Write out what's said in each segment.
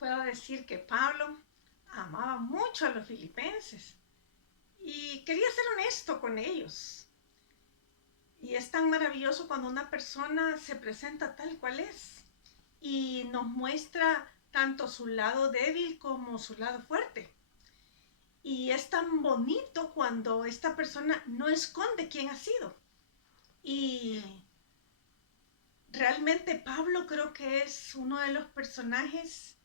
puedo decir que Pablo amaba mucho a los filipenses y quería ser honesto con ellos. Y es tan maravilloso cuando una persona se presenta tal cual es y nos muestra tanto su lado débil como su lado fuerte. Y es tan bonito cuando esta persona no esconde quién ha sido. Y realmente Pablo creo que es uno de los personajes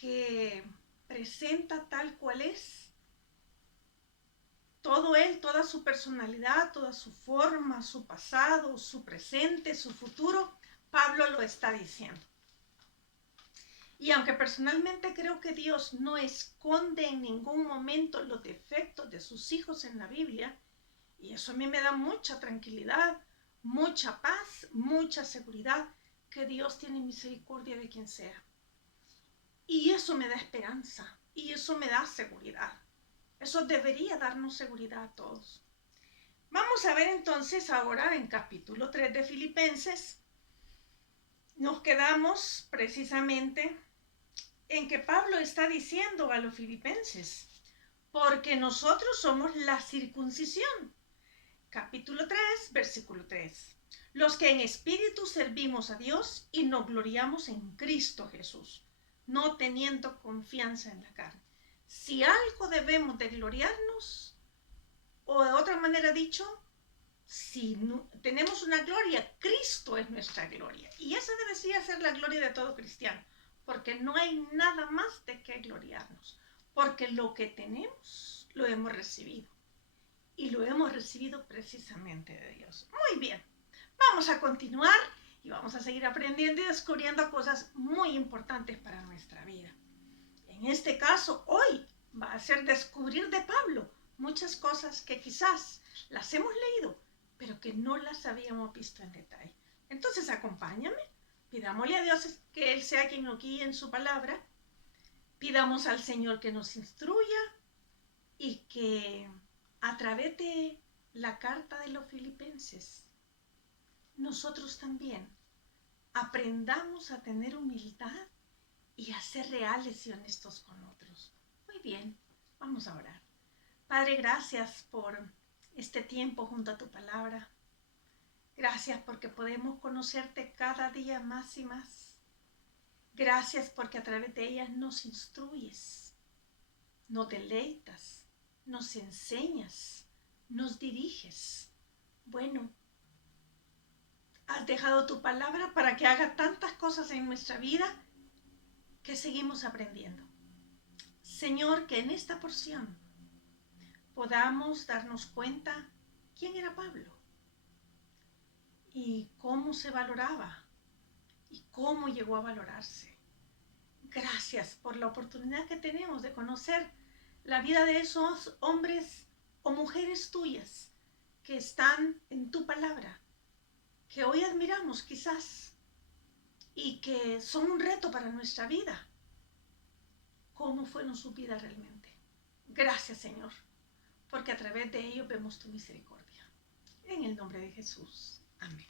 que presenta tal cual es todo él, toda su personalidad, toda su forma, su pasado, su presente, su futuro. Pablo lo está diciendo. Y aunque personalmente creo que Dios no esconde en ningún momento los defectos de sus hijos en la Biblia, y eso a mí me da mucha tranquilidad, mucha paz, mucha seguridad, que Dios tiene misericordia de quien sea. Y eso me da esperanza, y eso me da seguridad. Eso debería darnos seguridad a todos. Vamos a ver entonces ahora en capítulo 3 de Filipenses. Nos quedamos precisamente en que Pablo está diciendo a los filipenses, porque nosotros somos la circuncisión. Capítulo 3, versículo 3. Los que en espíritu servimos a Dios y nos gloriamos en Cristo Jesús, no teniendo confianza en la carne. Si algo debemos de gloriarnos, o de otra manera dicho, si no, tenemos una gloria, Cristo es nuestra gloria. Y esa debería ser la gloria de todo cristiano, porque no hay nada más de qué gloriarnos, porque lo que tenemos lo hemos recibido. Y lo hemos recibido precisamente de Dios. Muy bien, vamos a continuar y vamos a seguir aprendiendo y descubriendo cosas muy importantes para nuestra vida. En este caso, hoy va a ser descubrir de Pablo muchas cosas que quizás las hemos leído, pero que no las habíamos visto en detalle. Entonces, acompáñame, pidámosle a Dios que Él sea quien nos guíe en su palabra, pidamos al Señor que nos instruya y que a través de la carta de los filipenses, nosotros también aprendamos a tener humildad y a ser reales y honestos con otros. Muy bien, vamos a orar. Padre, gracias por este tiempo junto a tu palabra. Gracias porque podemos conocerte cada día más y más. Gracias porque a través de ellas nos instruyes, nos deleitas, nos enseñas, nos diriges. Bueno, has dejado tu palabra para que haga tantas cosas en nuestra vida que seguimos aprendiendo. Señor, que en esta porción podamos darnos cuenta quién era Pablo y cómo se valoraba y cómo llegó a valorarse. Gracias por la oportunidad que tenemos de conocer la vida de esos hombres o mujeres tuyas que están en tu palabra, que hoy admiramos quizás y que son un reto para nuestra vida. ¿Cómo fueron sus vidas realmente? Gracias, Señor, porque a través de ellos vemos tu misericordia. En el nombre de Jesús. Amén.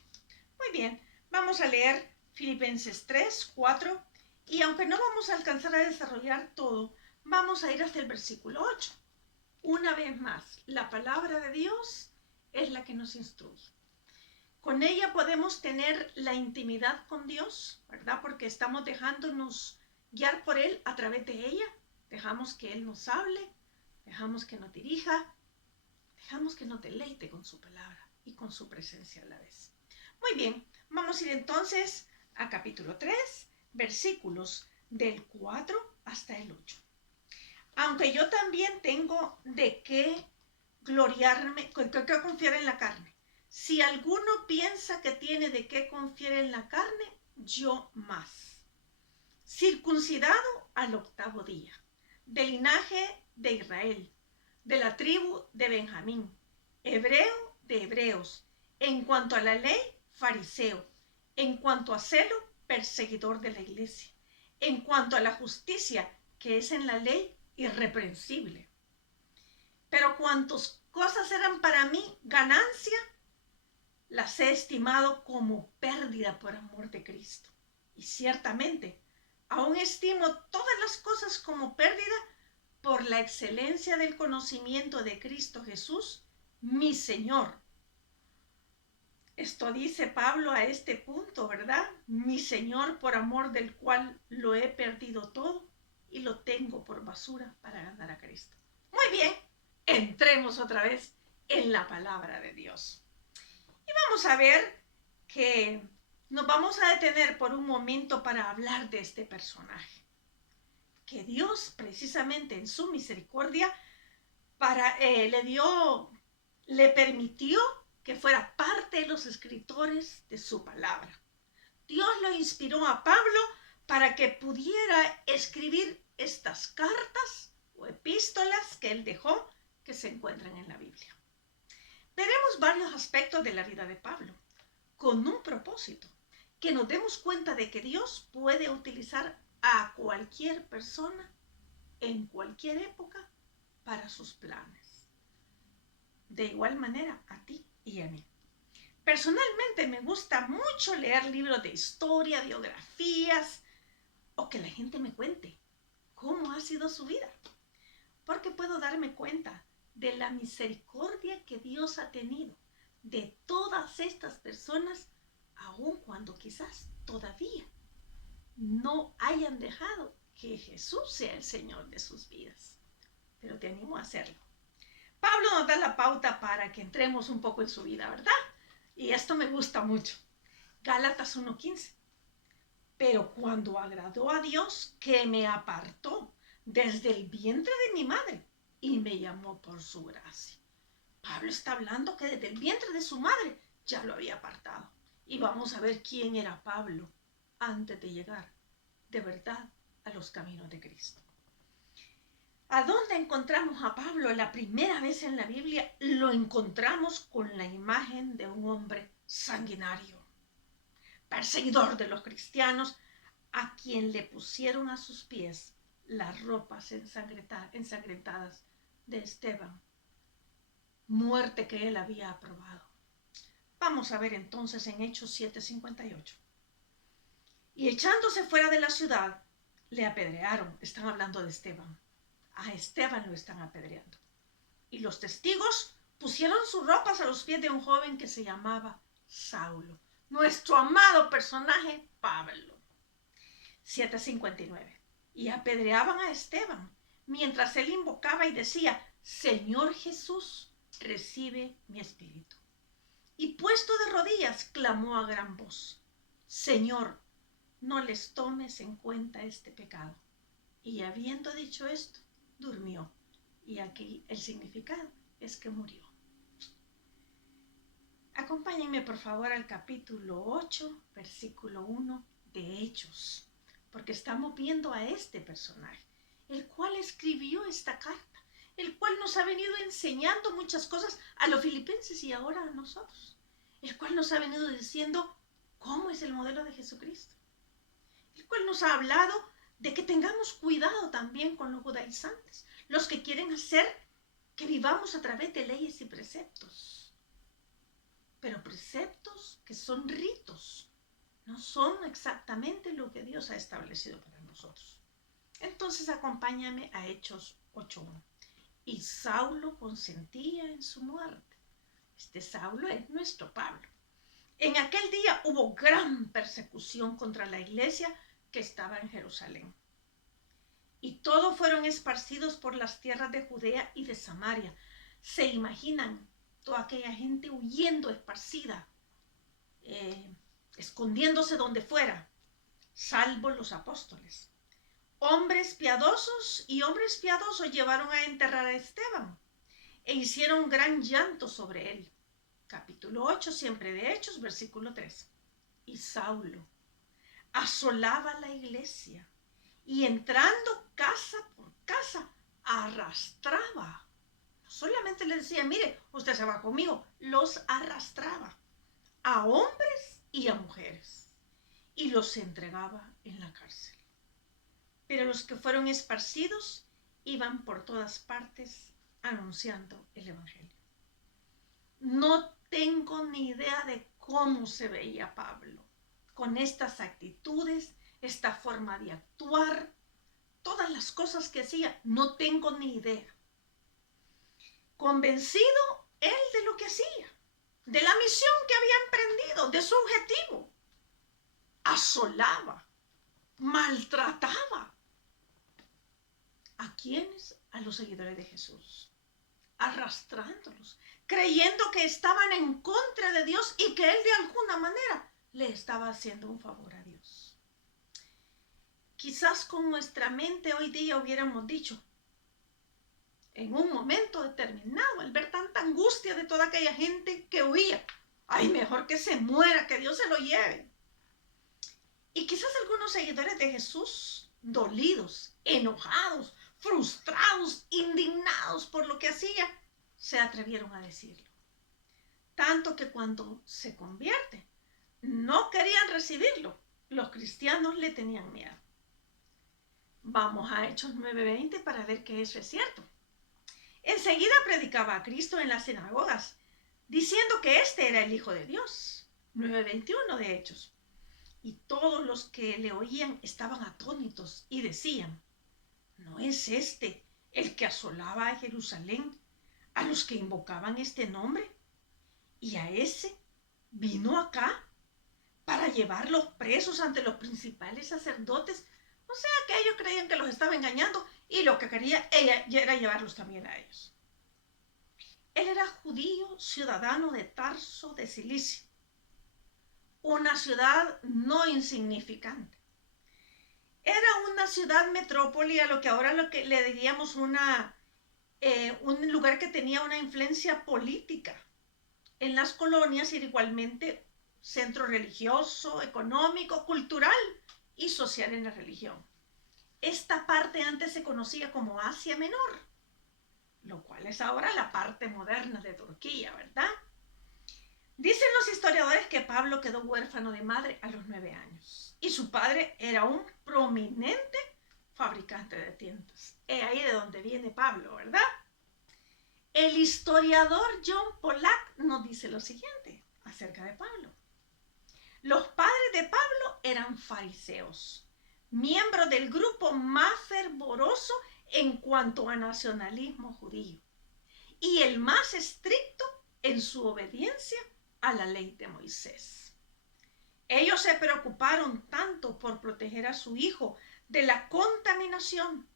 Muy bien, vamos a leer Filipenses 3, 4, y aunque no vamos a alcanzar a desarrollar todo, vamos a ir hasta el versículo 8. Una vez más, la palabra de Dios es la que nos instruye. Con ella podemos tener la intimidad con Dios, ¿verdad? Porque estamos dejándonos guiar por Él a través de ella. Dejamos que Él nos hable, dejamos que nos dirija, dejamos que nos deleite con su palabra y con su presencia a la vez. Muy bien, vamos a ir entonces a capítulo 3, versículos del 4 hasta el 8. Aunque yo también tengo de qué gloriarme, de qué confiar en la carne. Si alguno piensa que tiene de qué confiar en la carne, yo más. Circuncidado al 8º día, del linaje de Israel, de la tribu de Benjamín, hebreo de hebreos, en cuanto a la ley, fariseo, en cuanto a celo, perseguidor de la iglesia, en cuanto a la justicia que es en la ley, irreprensible. Pero cuantas cosas eran para mí ganancia, las he estimado como pérdida por amor de Cristo. Y ciertamente, Aún estimo todas las cosas como pérdida por la excelencia del conocimiento de Cristo Jesús, mi Señor. Esto dice Pablo a este punto, ¿verdad? Mi Señor, por amor del cual lo he perdido todo y lo tengo por basura para ganar a Cristo. Muy bien, entremos otra vez en la palabra de Dios. Y vamos a ver que nos vamos a detener por un momento para hablar de este personaje. Que Dios, precisamente en su misericordia, le permitió que fuera parte de los escritores de su palabra. Dios lo inspiró a Pablo para que pudiera escribir estas cartas o epístolas que él dejó, que se encuentran en la Biblia. Veremos varios aspectos de la vida de Pablo, con un propósito, que nos demos cuenta de que Dios puede utilizar a cualquier persona en cualquier época para sus planes. De igual manera a ti y a mí. Personalmente me gusta mucho leer libros de historia, biografías, o que la gente me cuente cómo ha sido su vida, porque puedo darme cuenta de la misericordia que Dios ha tenido de todas estas personas, aun cuando quizás todavía no hayan dejado que Jesús sea el Señor de sus vidas. Pero te animo a hacerlo. Pablo nos da la pauta para que entremos un poco en su vida, ¿verdad? Y esto me gusta mucho. Gálatas 1:15. Pero cuando agradó a Dios, que me apartó desde el vientre de mi madre y me llamó por su gracia. Pablo está hablando que desde el vientre de su madre ya lo había apartado. Y vamos a ver quién era Pablo antes de llegar de verdad a los caminos de Cristo. ¿A dónde encontramos a Pablo? La primera vez en la Biblia lo encontramos con la imagen de un hombre sanguinario, perseguidor de los cristianos, a quien le pusieron a sus pies las ropas ensangrentadas de Esteban, muerte que él había aprobado. Vamos a ver entonces en Hechos 7:58. Y echándose fuera de la ciudad, le apedrearon. Están hablando de Esteban. A Esteban lo están apedreando. Y los testigos pusieron sus ropas a los pies de un joven que se llamaba Saulo. Nuestro amado personaje, Pablo. 7:59. Y apedreaban a Esteban, mientras él invocaba y decía, Señor Jesús, recibe mi espíritu. Y puesto de rodillas, clamó a gran voz, Señor, no les tomes en cuenta este pecado. Y habiendo dicho esto, durmió. Y aquí el significado es que murió. Acompáñenme por favor al capítulo 8, versículo 1 de Hechos, porque estamos viendo a este personaje, el cual escribió esta carta, el cual nos ha venido enseñando muchas cosas a los filipenses y ahora a nosotros, el cual nos ha venido diciendo cómo es el modelo de Jesucristo, el cual nos ha hablado de que tengamos cuidado también con los judaizantes, los que quieren hacer que vivamos a través de leyes y preceptos, pero preceptos que son ritos, no son exactamente lo que Dios ha establecido para nosotros. Entonces acompáñame a Hechos 8:1. Y Saulo consentía en su muerte. Este Saulo es nuestro Pablo. En aquel día hubo gran persecución contra la iglesia que estaba en Jerusalén. Y todos fueron esparcidos por las tierras de Judea y de Samaria. ¿Se imaginan toda aquella gente huyendo, esparcida, escondiéndose donde fuera, salvo los apóstoles? Hombres piadosos y hombres piadosos llevaron a enterrar a Esteban e hicieron gran llanto sobre él. Capítulo 8, siempre de Hechos, versículo 3. Y Saulo asolaba la iglesia y entrando casa por casa arrastraba. No solamente les decía, mire, usted se va conmigo, los arrastraba a hombres y a mujeres y los entregaba en la cárcel. Pero los que fueron esparcidos iban por todas partes anunciando el evangelio. No tengo ni idea de cómo se veía Pablo con estas actitudes, esta forma de actuar actuar, todas las cosas que hacía, no tengo ni idea. Convencido él de lo que hacía, de la misión que había emprendido, de su objetivo, asolaba, maltrataba. ¿A quiénes? A los seguidores de Jesús, arrastrándolos, creyendo que estaban en contra de Dios y que él de alguna manera le estaba haciendo un favor a Dios. Quizás con nuestra mente hoy día hubiéramos dicho, en un momento determinado, al ver tanta angustia de toda aquella gente que huía, ay, mejor que se muera, que Dios se lo lleve. Y quizás algunos seguidores de Jesús, dolidos, enojados, frustrados, indignados por lo que hacía, se atrevieron a decirlo. Tanto que cuando se convierte, no querían recibirlo. Los cristianos le tenían miedo. Vamos a Hechos 9:20 para ver que eso es cierto. Enseguida predicaba a Cristo en las sinagogas, diciendo que este era el Hijo de Dios. 9:21 de Hechos. Y todos los que le oían estaban atónitos y decían, ¿no es este el que asolaba a Jerusalén, a los que invocaban este nombre? Y a ese vino acá para llevarlos presos ante los principales sacerdotes. O sea que ellos creían que los estaba engañando y lo que quería ella era llevarlos también a ellos. Él era judío, ciudadano de Tarso de Cilicia, una ciudad no insignificante. Era una ciudad metrópoli, a lo que ahora le diríamos un lugar que tenía una influencia política en las colonias y igualmente centro religioso, económico, cultural y social en la religión. Esta parte antes se conocía como Asia Menor, lo cual es ahora la parte moderna de Turquía, ¿verdad? Dicen los historiadores que Pablo quedó huérfano de madre a los 9 años y su padre era un prominente fabricante de tiendas. Es ahí de donde viene Pablo, ¿verdad? El historiador John Pollack nos dice lo siguiente acerca de Pablo. Los padres de Pablo eran fariseos, miembros del grupo más fervoroso en cuanto a nacionalismo judío y el más estricto en su obediencia a la ley de Moisés. Ellos se preocuparon tanto por proteger a su hijo de la contaminación,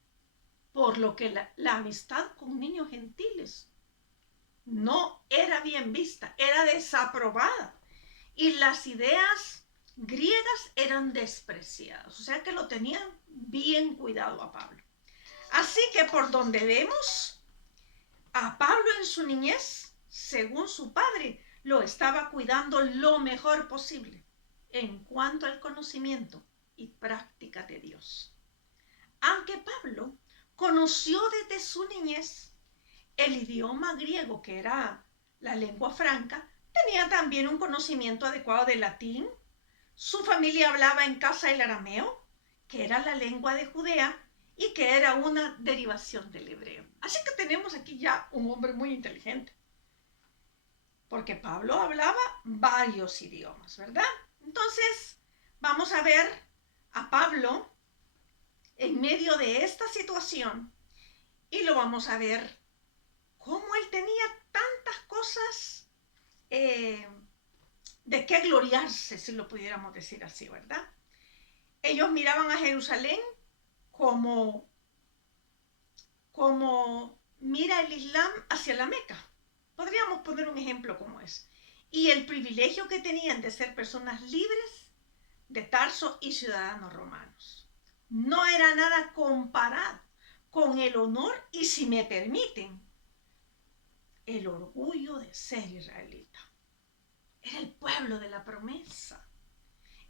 por lo que la amistad con niños gentiles no era bien vista, era desaprobada. Y las ideas griegas eran despreciadas. O sea que lo tenían bien cuidado a Pablo. Así que por donde vemos a Pablo en su niñez, según su padre, lo estaba cuidando lo mejor posible en cuanto al conocimiento y práctica de Dios. Aunque Pablo conoció desde su niñez el idioma griego, que era la lengua franca, tenía también un conocimiento adecuado de latín. Su familia hablaba en casa el arameo, que era la lengua de Judea y que era una derivación del hebreo. Así que tenemos aquí ya un hombre muy inteligente, porque Pablo hablaba varios idiomas, ¿verdad? Entonces, vamos a ver a Pablo en medio de esta situación y lo vamos a ver cómo él tenía tantas cosas de qué gloriarse, si lo pudiéramos decir así, ¿verdad? Ellos miraban a Jerusalén como mira el Islam hacia la Meca. Podríamos poner un ejemplo como es. Y el privilegio que tenían de ser personas libres de Tarso y ciudadanos romanos. No era nada comparado con el honor y, si me permiten, el orgullo de ser israelita. Era el pueblo de la promesa.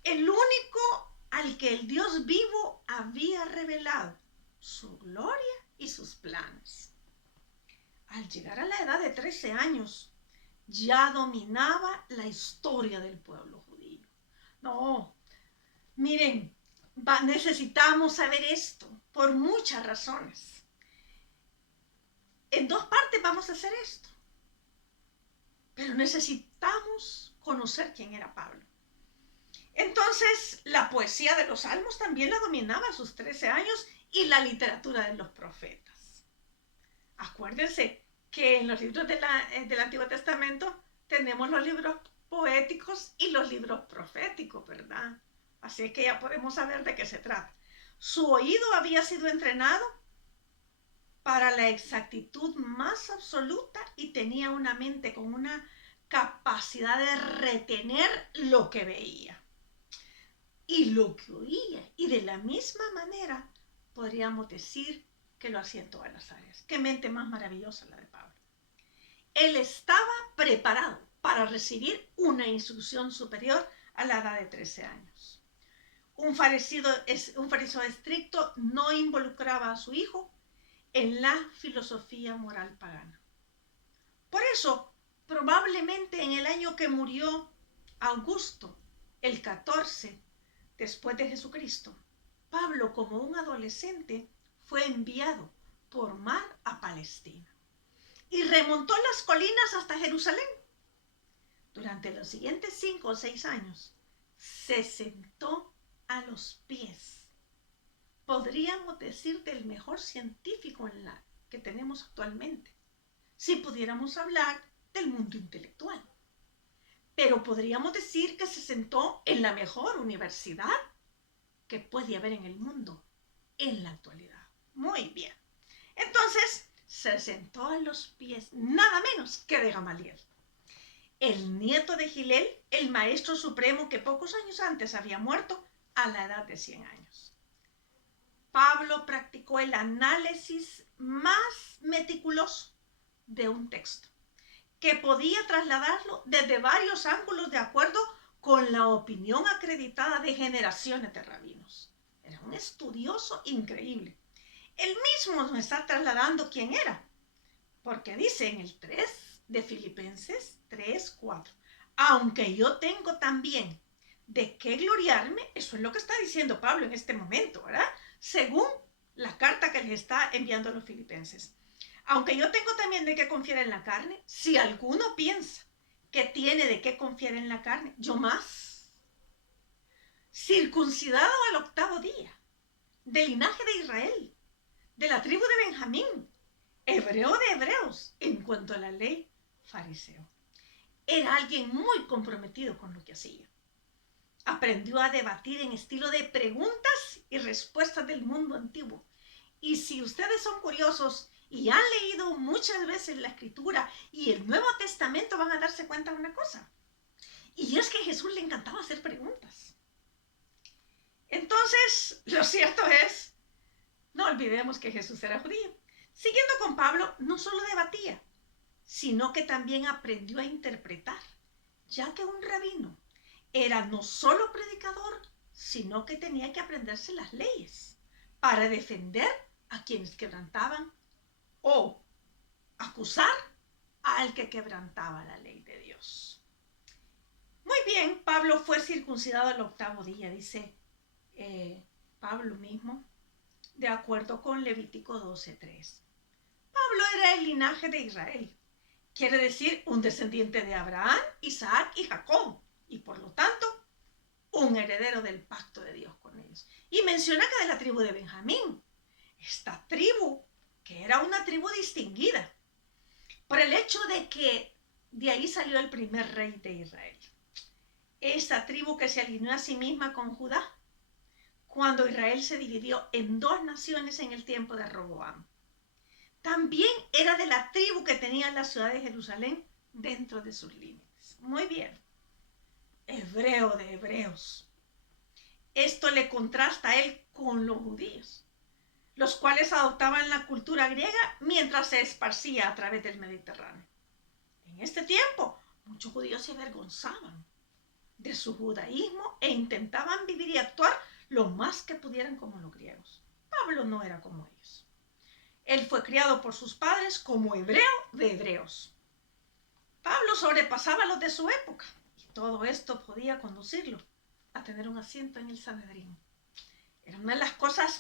El único al que el Dios vivo había revelado su gloria y sus planes. Al llegar a la edad de 13 años, ya dominaba la historia del pueblo judío. No, miren, necesitamos saber esto por muchas razones. En dos partes vamos a hacer esto. Pero necesitamos conocer quién era Pablo. Entonces, la poesía de los salmos también la dominaba a sus 13 años y la literatura de los profetas. Acuérdense que en los libros del Antiguo Testamento tenemos los libros poéticos y los libros proféticos, ¿verdad? Así que ya podemos saber de qué se trata. Su oído había sido entrenado para la exactitud más absoluta y tenía una mente con una capacidad de retener lo que veía y lo que oía. Y de la misma manera podríamos decir que lo hacía en todas las áreas. Qué mente más maravillosa la de Pablo. Él estaba preparado para recibir una instrucción superior a la edad de 13 años. Un fariseo estricto no involucraba a su hijo en la filosofía moral pagana. Por eso, probablemente en el año que murió Augusto, el 14 después de Jesucristo, Pablo, como un adolescente, fue enviado por mar a Palestina y remontó las colinas hasta Jerusalén. Durante los siguientes 5 o 6 años, se sentó a los pies, podríamos decir, del mejor científico que tenemos actualmente, si pudiéramos hablar del mundo intelectual. Pero podríamos decir que se sentó en la mejor universidad que puede haber en el mundo en la actualidad. Muy bien. Entonces, se sentó a los pies nada menos que de Gamaliel, el nieto de Gilel, el maestro supremo que pocos años antes había muerto a la edad de 100 años. Pablo practicó el análisis más meticuloso de un texto, que podía trasladarlo desde varios ángulos de acuerdo con la opinión acreditada de generaciones de rabinos. Era un estudioso increíble. Él mismo nos está trasladando quién era, porque dice en el 3 de Filipenses 3:4, aunque yo tengo también de qué gloriarme, eso es lo que está diciendo Pablo en este momento, ¿verdad? Según la carta que les está enviando a los filipenses. Aunque yo tengo también de qué confiar en la carne, si alguno piensa que tiene de qué confiar en la carne, yo más. Circuncidado al 8º día, del linaje de Israel, de la tribu de Benjamín, hebreo de hebreos, en cuanto a la ley, fariseo. Era alguien muy comprometido con lo que hacía. Aprendió a debatir en estilo de preguntas y respuestas del mundo antiguo. Y si ustedes son curiosos y han leído muchas veces la Escritura y el Nuevo Testamento, van a darse cuenta de una cosa. Y es que a Jesús le encantaba hacer preguntas. Entonces, lo cierto es, no olvidemos que Jesús era judío. Siguiendo con Pablo, no solo debatía, sino que también aprendió a interpretar, ya que un rabino era no solo predicador, sino que tenía que aprenderse las leyes para defender a quienes quebrantaban o acusar al que quebrantaba la ley de Dios. Muy bien, Pablo fue circuncidado al 8º día, dice Pablo mismo, de acuerdo con Levítico 12:3. Pablo era el linaje de Israel, quiere decir un descendiente de Abraham, Isaac y Jacob, y por lo tanto un heredero del pacto de Dios con ellos. Y menciona que de la tribu de Benjamín, esta tribu que era una tribu distinguida por el hecho de que de ahí salió el primer rey de Israel. Esta tribu que se alineó a sí misma con Judá cuando Israel se dividió en 2 naciones en el tiempo de Roboam. También era de la tribu que tenía la ciudad de Jerusalén dentro de sus límites. Muy bien. Hebreo de hebreos. Esto le contrasta a él con los judíos, los cuales adoptaban la cultura griega mientras se esparcía a través del Mediterráneo. En este tiempo, muchos judíos se avergonzaban de su judaísmo e intentaban vivir y actuar lo más que pudieran como los griegos. Pablo no era como ellos. Él fue criado por sus padres como hebreo de hebreos. Pablo sobrepasaba a los de su época y todo esto podía conducirlo a tener un asiento en el Sanedrín. Era una de las cosas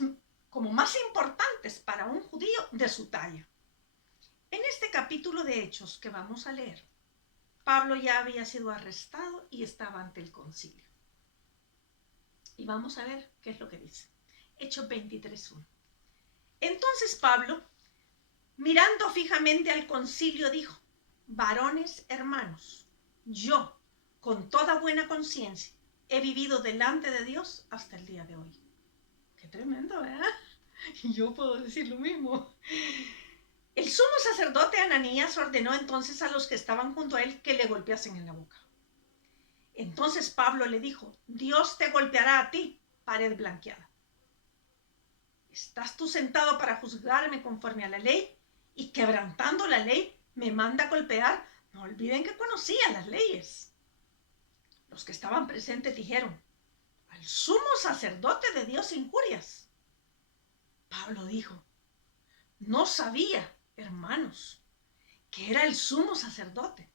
como más importantes para un judío de su talla. En este capítulo de Hechos que vamos a leer, Pablo ya había sido arrestado y estaba ante el concilio. Y vamos a ver qué es lo que dice. Hechos 23:1. Entonces Pablo, mirando fijamente al concilio, dijo: varones hermanos, yo, con toda buena conciencia, he vivido delante de Dios hasta el día de hoy. Qué tremendo, ¿verdad? Y yo puedo decir lo mismo. El sumo sacerdote Ananías ordenó entonces a los que estaban junto a él que le golpeasen en la boca. Entonces Pablo le dijo: Dios te golpeará a ti, pared blanqueada. ¿Estás tú sentado para juzgarme conforme a la ley? Y quebrantando la ley, me manda a golpear. No olviden que conocía las leyes. Los que estaban presentes dijeron: al sumo sacerdote de Dios injurias. Pablo dijo: no sabía, hermanos, que era el sumo sacerdote,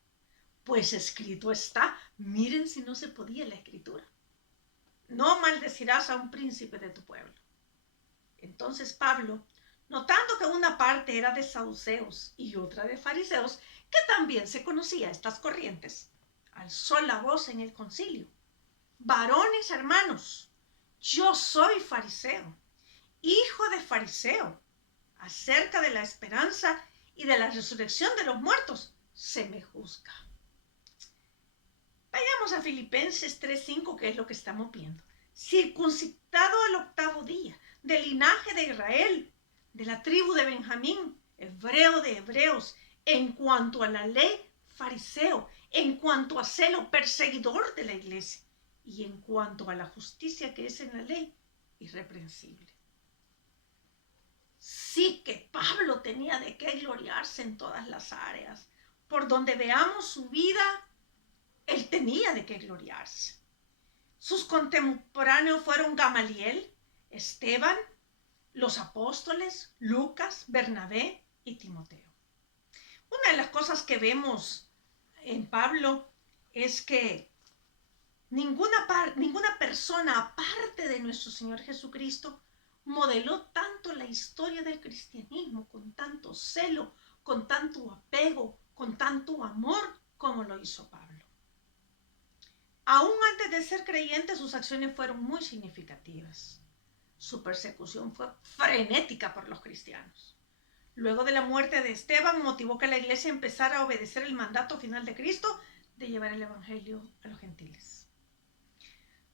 pues escrito está. Miren si no se podía la escritura: no maldecirás a un príncipe de tu pueblo. Entonces Pablo, notando que una parte era de saduceos y otra de fariseos, que también se conocía estas corrientes, alzó la voz en el concilio: varones hermanos, yo soy fariseo, hijo de fariseo. Acerca de la esperanza y de la resurrección de los muertos se me juzga. Vayamos a Filipenses 3:5, que es lo que estamos viendo. Circuncidado al 8º día, del linaje de Israel, de la tribu de Benjamín, hebreo de hebreos, en cuanto a la ley, fariseo, en cuanto a celo, perseguidor de la iglesia, y en cuanto a la justicia que es en la ley, irreprensible. Sí que Pablo tenía de qué gloriarse en todas las áreas. Por donde veamos su vida, él tenía de qué gloriarse. Sus contemporáneos fueron Gamaliel, Esteban, los apóstoles, Lucas, Bernabé y Timoteo. Una de las cosas que vemos en Pablo es que ninguna persona aparte de nuestro Señor Jesucristo modeló tanto la historia del cristianismo, con tanto celo, con tanto apego, con tanto amor, como lo hizo Pablo. Aún antes de ser creyente, sus acciones fueron muy significativas. Su persecución fue frenética por los cristianos. Luego de la muerte de Esteban, motivó que la iglesia empezara a obedecer el mandato final de Cristo de llevar el evangelio a los gentiles.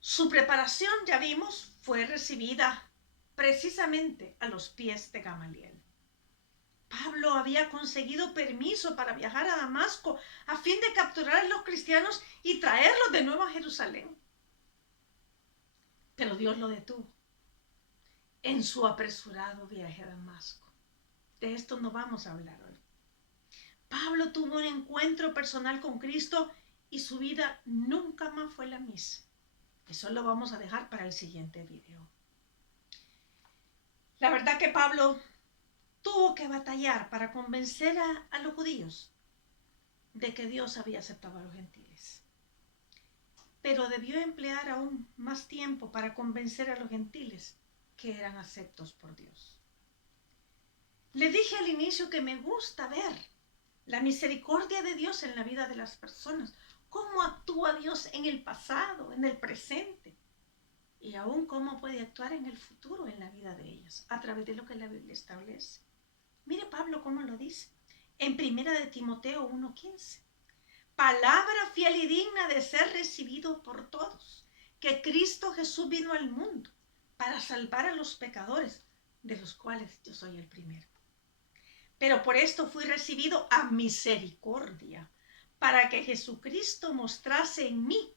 Su preparación, ya vimos, fue recibida precisamente a los pies de Gamaliel. Pablo había conseguido permiso para viajar a Damasco a fin de capturar a los cristianos y traerlos de nuevo a Jerusalén. Pero Dios lo detuvo en su apresurado viaje a Damasco. De esto no vamos a hablar hoy. Pablo tuvo un encuentro personal con Cristo y su vida nunca más fue la misma. Eso lo vamos a dejar para el siguiente video. La verdad que Pablo tuvo que batallar para convencer a los judíos de que Dios había aceptado a los gentiles. Pero debió emplear aún más tiempo para convencer a los gentiles que eran aceptos por Dios. Le dije al inicio que me gusta ver la misericordia de Dios en la vida de las personas, cómo actúa Dios en el pasado, en el presente, y aún cómo puede actuar en el futuro en la vida de ellos, a través de lo que la Biblia establece. Mire Pablo cómo lo dice en 1 de Timoteo 1:15. Palabra fiel y digna de ser recibido por todos, que Cristo Jesús vino al mundo para salvar a los pecadores, de los cuales yo soy el primero. Pero por esto fui recibido a misericordia, para que Jesucristo mostrase en mí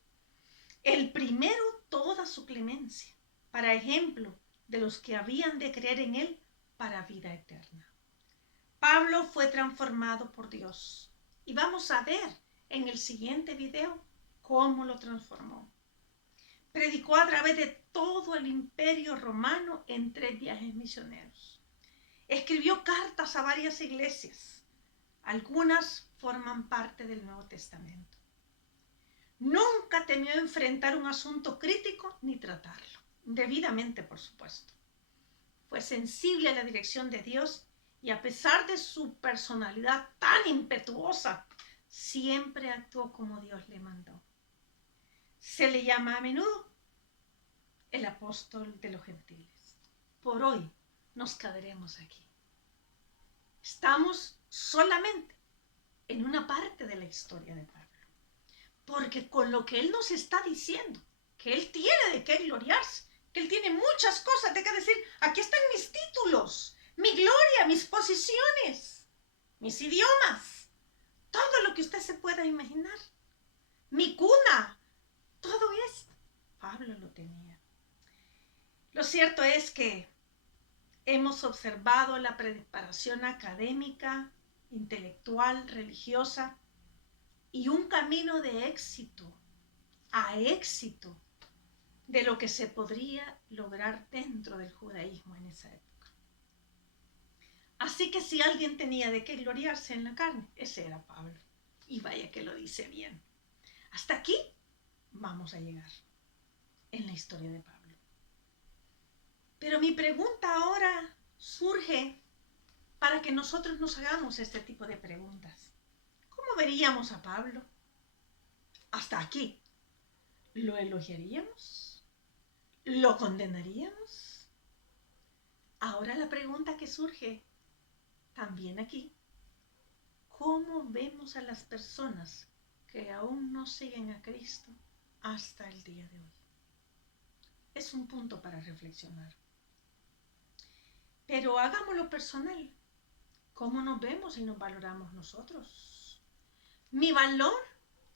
el primero toda su clemencia, para ejemplo de los que habían de creer en él para vida eterna. Pablo fue transformado por Dios y vamos a ver en el siguiente video cómo lo transformó. Predicó a través de todo el imperio romano en 3 viajes misioneros. Escribió cartas a varias iglesias. Algunas forman parte del Nuevo Testamento. Nunca temió enfrentar un asunto crítico ni tratarlo, debidamente por supuesto. Fue sensible a la dirección de Dios y a pesar de su personalidad tan impetuosa, siempre actuó como Dios le mandó. Se le llama a menudo el apóstol de los gentiles. Por hoy nos quedaremos aquí. Estamos solamente en una parte de la historia de Pablo. Porque con lo que él nos está diciendo, que él tiene de qué gloriarse, que él tiene muchas cosas de qué decir. Aquí están mis títulos, mi gloria, mis posiciones, mis idiomas, todo lo que usted se pueda imaginar. Mi cuna, todo esto, Pablo lo tenía. Lo cierto es que hemos observado la preparación académica, intelectual, religiosa y un camino de éxito a éxito de lo que se podría lograr dentro del judaísmo en esa época. Así que si alguien tenía de qué gloriarse en la carne, ese era Pablo. Y vaya que lo dice bien. Hasta aquí vamos a llegar en la historia de Pablo. Pero mi pregunta ahora surge para que nosotros nos hagamos este tipo de preguntas. ¿Cómo veríamos a Pablo? Hasta aquí. ¿Lo elogiaríamos? ¿Lo condenaríamos? Ahora la pregunta que surge también aquí. ¿Cómo vemos a las personas que aún no siguen a Cristo hasta el día de hoy? Es un punto para reflexionar. Pero hagámoslo personal. ¿Cómo nos vemos y nos valoramos nosotros? ¿Mi valor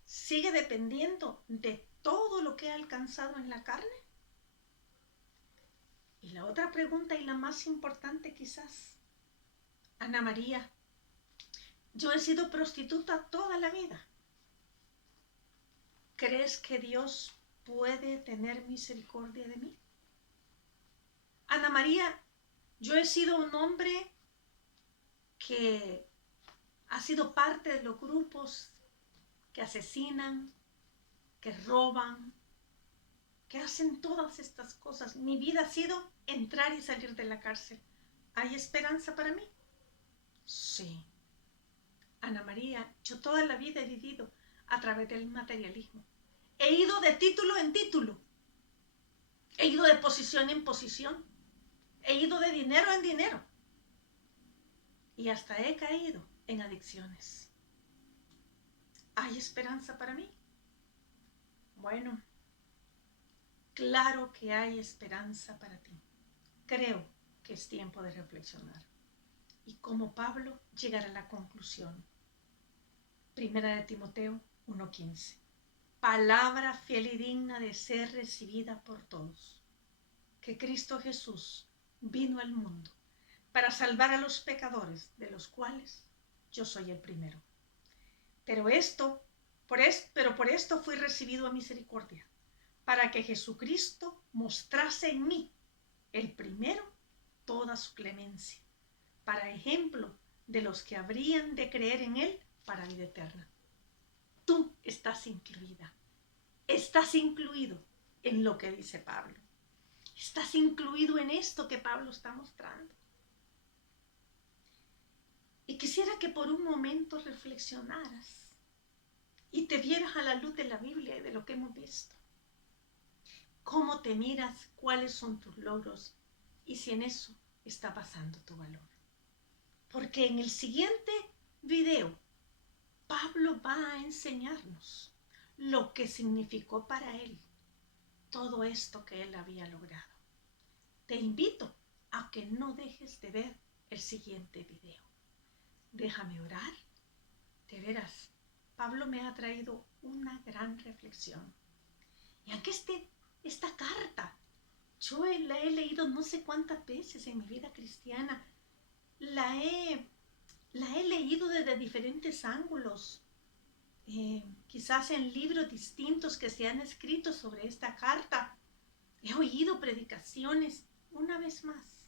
sigue dependiendo de todo lo que he alcanzado en la carne? Y la otra pregunta y la más importante quizás. Ana María, yo he sido prostituta toda la vida. ¿Crees que Dios puede tener misericordia de mí? Ana María, yo he sido un hombre que ha sido parte de los grupos que asesinan, que roban, que hacen todas estas cosas. Mi vida ha sido entrar y salir de la cárcel. ¿Hay esperanza para mí? Sí. Ana María, yo toda la vida he vivido a través del materialismo. He ido de título en título. He ido de posición en posición. He ido de dinero en dinero. Y hasta he caído en adicciones. ¿Hay esperanza para mí? Bueno, claro que hay esperanza para ti. Creo que es tiempo de reflexionar. Y como Pablo, llegar a la conclusión. Primera de Timoteo 1:15. Palabra fiel y digna de ser recibida por todos. Que Cristo Jesús vino al mundo para salvar a los pecadores, de los cuales yo soy el primero. Pero por esto fui recibido a misericordia, para que Jesucristo mostrase en mí, el primero, toda su clemencia, para ejemplo de los que habrían de creer en él para vida eterna. Tú estás incluida, estás incluido en lo que dice Pablo, estás incluido en esto que Pablo está mostrando. Y quisiera que por un momento reflexionaras y te vieras a la luz de la Biblia y de lo que hemos visto. ¿Cómo te miras? ¿Cuáles son tus logros? Y si en eso está basando tu valor. Porque en el siguiente video, Pablo va a enseñarnos lo que significó para él todo esto que él había logrado. Te invito a que no dejes de ver el siguiente video. Déjame orar. De veras, Pablo me ha traído una gran reflexión. Y aunque esta carta, yo la he leído no sé cuántas veces en mi vida cristiana, la he leído desde diferentes ángulos, quizás en libros distintos que se han escrito sobre esta carta. He oído predicaciones. Una vez más,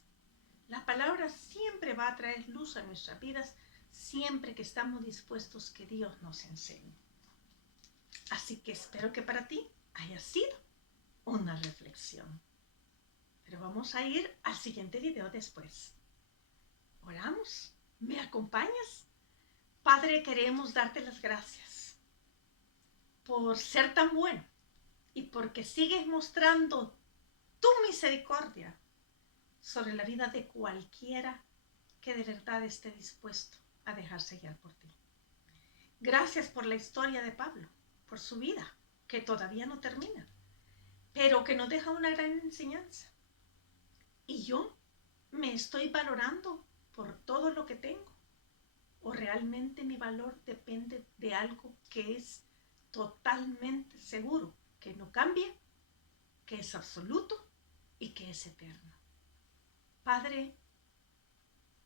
la palabra siempre va a traer luz a nuestras vidas, siempre que estamos dispuestos que Dios nos enseñe. Así que espero que para ti haya sido una reflexión. Pero vamos a ir al siguiente video después. Oramos. ¿Me acompañas? Padre, queremos darte las gracias por ser tan bueno y porque sigues mostrando tu misericordia sobre la vida de cualquiera que de verdad esté dispuesto a dejarse guiar por ti. Gracias por la historia de Pablo, por su vida, que todavía no termina, pero que nos deja una gran enseñanza. Y yo me estoy valorando por todo lo que tengo, o realmente mi valor depende de algo que es totalmente seguro, que no cambia, que es absoluto y que es eterno. Padre,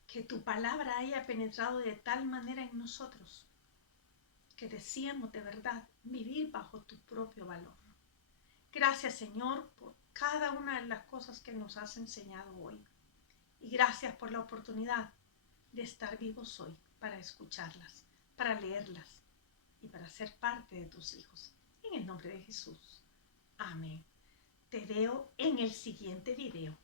que tu palabra haya penetrado de tal manera en nosotros que deseamos de verdad vivir bajo tu propio valor. Gracias, Señor, por cada una de las cosas que nos has enseñado hoy. Y gracias por la oportunidad de estar vivos hoy para escucharlas, para leerlas y para ser parte de tus hijos. En el nombre de Jesús. Amén. Te veo en el siguiente video.